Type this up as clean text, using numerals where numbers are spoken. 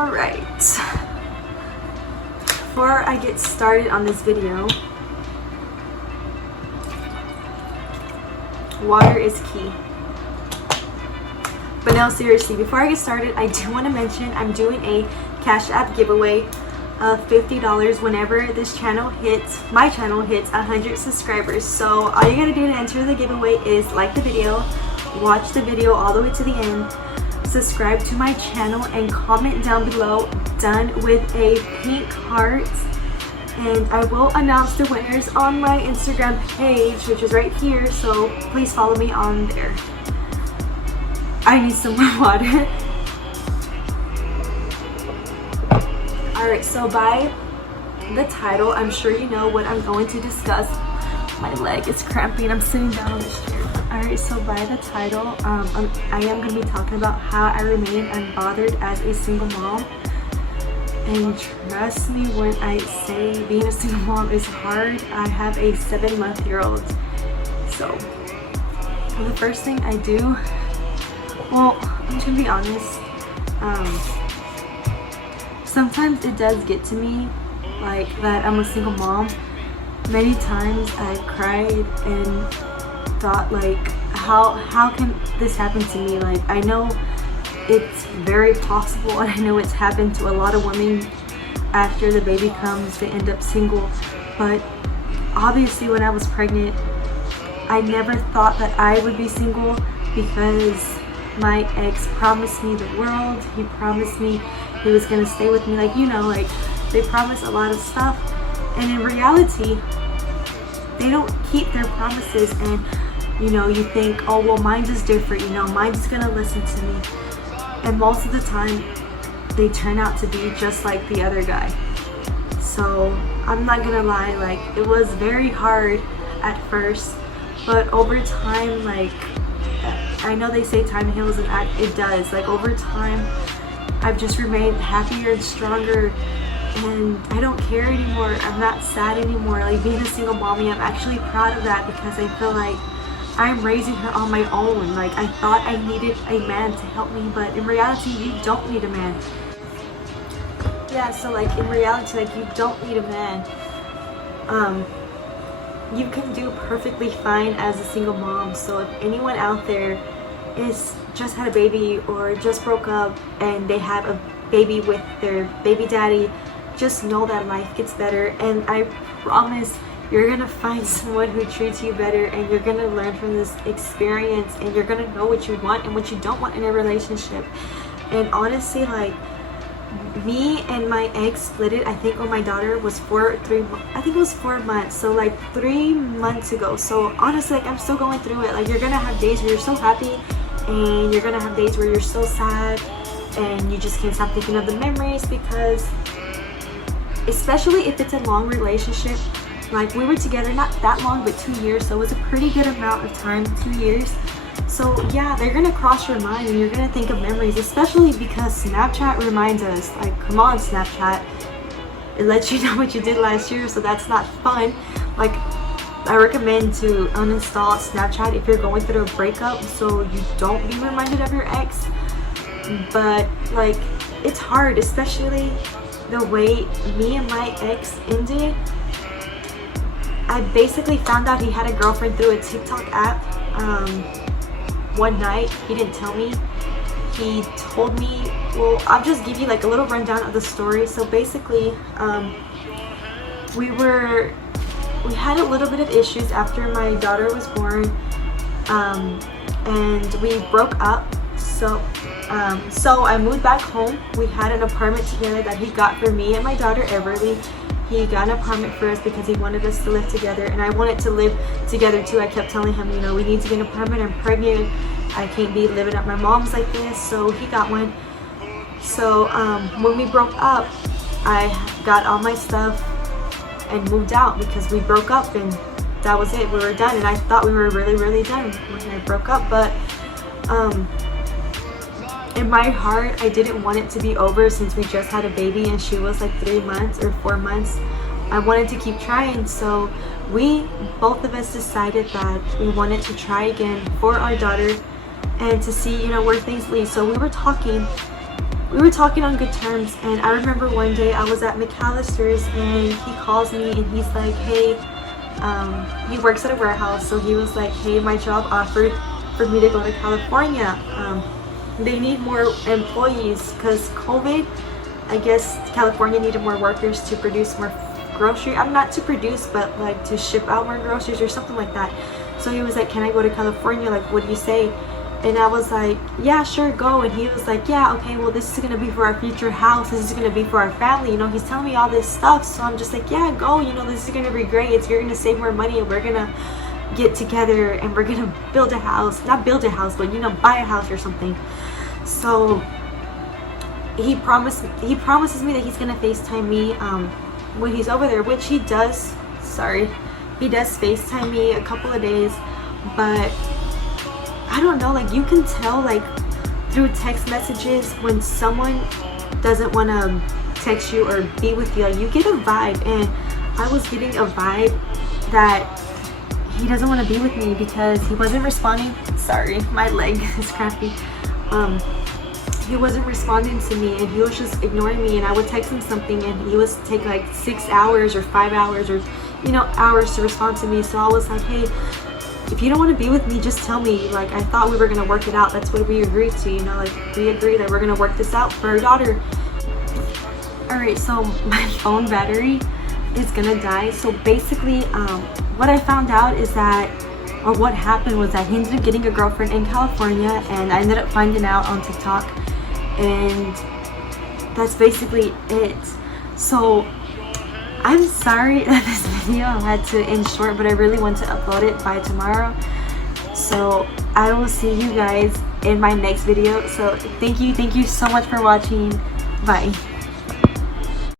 Alright, before I get started on this video, water is key. But no, seriously, before I get started, I do want to mention I'm doing a Cash App giveaway of $50 whenever my channel hits 100 subscribers. So all you gotta do to enter the giveaway is like the video, watch the video all the way to the end, subscribe to my channel, and comment down below done with a pink heart. And I will announce the winners on my Instagram page, which is right here, so please follow me on there. I need some more water. Alright, so by the title, I'm sure you know what I'm going to discuss. My leg is cramping, I'm sitting down on this chair. Alright, so by the title, I am going to be talking about how I remain unbothered as a single mom. And trust me when I say being a single mom is hard. I have a 7-month-old. So, the first thing I do, well, I'm just going to be honest. Sometimes it does get to me, like that I'm a single mom. Many times I cried and thought, like, how can this happen to me? Like, I know it's very possible, and I know it's happened to a lot of women. After the baby comes, they end up single. But obviously when I was pregnant, I never thought that I would be single, because my ex promised me the world. He promised me he was gonna stay with me, like, you know, like they promise a lot of stuff, and in reality they don't keep their promises. And you know, you think, oh well, mine is different, you know, mine's gonna listen to me, and most of the time they turn out to be just like the other guy. So I'm not gonna lie, like it was very hard at first, but over time, like, I know they say time heals, and it does. Like over time I've just remained happier and stronger, and I don't care anymore. I'm not sad anymore. Like being a single mommy, I'm actually proud of that, because I feel like I'm raising her on my own. Like I thought I needed a man to help me, but in reality you don't need a man. Yeah, so like in reality, like you don't need a man. You can do perfectly fine as a single mom. So if anyone out there is just had a baby or just broke up and they have a baby with their baby daddy, just know that life gets better, and I promise you're gonna find someone who treats you better, and you're gonna learn from this experience, and you're gonna know what you want and what you don't want in a relationship. And honestly, like, me and my ex split it, I think when my daughter was 4 months, so like 3 months ago. So honestly, like, I'm still going through it. Like, you're gonna have days where you're so happy, and you're gonna have days where you're so sad, and you just can't stop thinking of the memories, because especially if it's a long relationship, like we were together not that long, but 2 years, so it was a pretty good amount of time, 2 years. So yeah, they're gonna cross your mind, and you're gonna think of memories, especially because Snapchat reminds us, like, come on Snapchat, it lets you know what you did last year, so that's not fun. Like, I recommend to uninstall Snapchat if you're going through a breakup, so you don't be reminded of your ex. But like, it's hard, especially the way me and my ex ended. I basically found out he had a girlfriend through a TikTok app. One night, he didn't tell me. He told me, well, I'll just give you like a little rundown of the story. So basically, we had a little bit of issues after my daughter was born, and we broke up. So I moved back home. We had an apartment together that he got for me and my daughter Everly. He got an apartment for us because he wanted us to live together, and I wanted to live together too. I kept telling him, you know, we need to get an apartment. I'm pregnant. I can't be living at my mom's like this. So he got one. So when we broke up, I got all my stuff and moved out, because we broke up and that was it. We were done, and I thought we were really, really done when I broke up. But in my heart, I didn't want it to be over, since we just had a baby and she was like 3 months or 4 months. I wanted to keep trying, so both of us decided that we wanted to try again for our daughter and to see, you know, where things lead. So we were talking, we were talking on good terms. And I remember one day I was at McAllister's and he calls me and he's like, hey, he works at a warehouse, so he was like, hey, my job offered for me to go to California. They need more employees because COVID. I guess California needed more workers to produce more grocery. I'm not to produce, but like to ship out more groceries or something like that. So he was like, can I go to California? Like, what do you say? And I was like, yeah, sure, go. And he was like, yeah, okay, well, this is gonna be for our future house. This is gonna be for our family. You know, he's telling me all this stuff. So I'm just like, yeah, go. You know, this is gonna be great. You're gonna save more money, and we're gonna get together and we're gonna build a house. Not build a house, but, you know, buy a house or something. So he promises me that he's gonna FaceTime me when he's over there, which he does. He does FaceTime me a couple of days, but I don't know, like, you can tell, like, through text messages when someone doesn't want to text you or be with you. Like, you get a vibe, and I was getting a vibe that he doesn't want to be with me because he wasn't responding. Sorry, my leg is crampy. He wasn't responding to me, and he was just ignoring me, and I would text him something and he would take like 6 hours or 5 hours or, you know, hours to respond to me. So I was like, hey, if you don't want to be with me, just tell me. Like, I thought we were gonna work it out. That's what we agreed to, you know, like, we agreed that we're gonna work this out for our daughter. All right, so my phone battery is gonna die. So basically, what I found out is that, or what happened was that he ended up getting a girlfriend in California, and I ended up finding out on TikTok, and that's basically it. So I'm sorry that this video had to end short, but I really want to upload it by tomorrow. So I will see you guys in my next video. So thank you so much for watching. Bye.